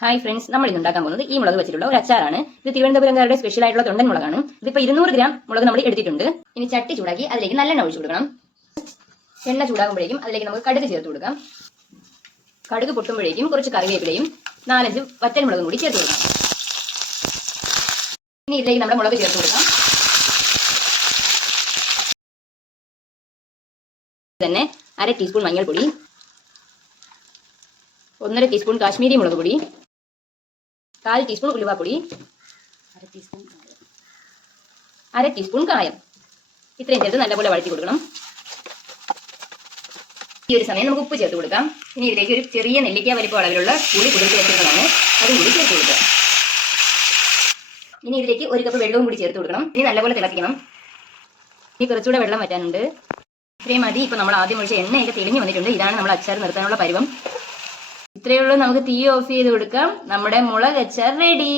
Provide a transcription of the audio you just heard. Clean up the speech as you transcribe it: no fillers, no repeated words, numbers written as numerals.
Hi friends, നമ്മൾ ഇന്ന് ഉണ്ടാക്കാൻ പോകുന്നത് ഈ മുളക് വെച്ചിട്ടുള്ള ഒരു അച്ചാറാണ്. ഇത് തിരുവനന്തപുരംകാരുടെ സ്പെഷ്യൽ ആയിട്ടുള്ള തൊണ്ടൻ മുളകാണ്. ഇതിപ്പോൾ 200 ഗ്രാം മുളക് നമ്മൾ എടുത്തിട്ടുണ്ട്. ഇനി ചട്ടി ചൂടാക്കി അതിലേക്ക് നല്ലെണ്ണ ഒഴിച്ചു കൊടുക്കണം. എണ്ണ ചൂടാകുമ്പോഴേക്കും അതിലേക്ക് നമുക്ക് കടുക് ചേർത്ത് കൊടുക്കാം. കടുക് പൊട്ടുമ്പോഴേക്കും കുറച്ച് കറിവേപ്പിലയും 4-5 വറ്റൽ മുളകും കൂടി ചേർത്ത് കൊടുക്കാം. ഇനി ഇതിലേക്ക് നമ്മുടെ മുളക് ചേർത്ത് കൊടുക്കാം. തന്നെ 1/2 ടീസ്പൂൺ മഞ്ഞൾപ്പൊടി, 1/2 ടീസ്പൂൺ കാശ്മീരി മുളക് പൊടി, 1/4 ടീസ്പൂൺ ഉലുവാപ്പൊടി, 1/2 ടീസ്പൂൺ കായം. ഇത്രയും ചേർത്ത് നല്ലപോലെ വഴറ്റി കൊടുക്കണം. ഈ ഒരു സമയം നമുക്ക് ഉപ്പ് ചേർത്ത് കൊടുക്കാം. ഇനി ഇതിലേക്ക് ഒരു ചെറിയ നെല്ലിക്ക വലിപ്പ അളവിലുള്ള പുളി കുതിർത്ത് വെച്ചിട്ടുള്ളതാണ്, അതും കൂടി ചേർത്ത് കൊടുക്കുക. ഇനി ഇതിലേക്ക് 1 കപ്പ് വെള്ളവും കൂടി ചേർത്ത് കൊടുക്കണം. ഇനി നല്ലപോലെ തിളപ്പിക്കണം. ഇനി കുറച്ചുകൂടെ വെള്ളം വറ്റാനുണ്ട്. ഇത്രയും മതി. ഇപ്പൊ നമ്മൾ ആദ്യം ഒഴിച്ച എണ്ണയൊക്കെ തെളിഞ്ഞു വന്നിട്ടുണ്ട്. ഇതാണ് നമ്മൾ അച്ചാർ നിർത്താനുള്ള പരുവം. ഇത്രയേ ഉള്ളൂ. നമുക്ക് തീ ഓഫ് ചെയ്ത് കൊടുക്കാം. നമ്മുടെ മുളക് അച്ചാർ റെഡി.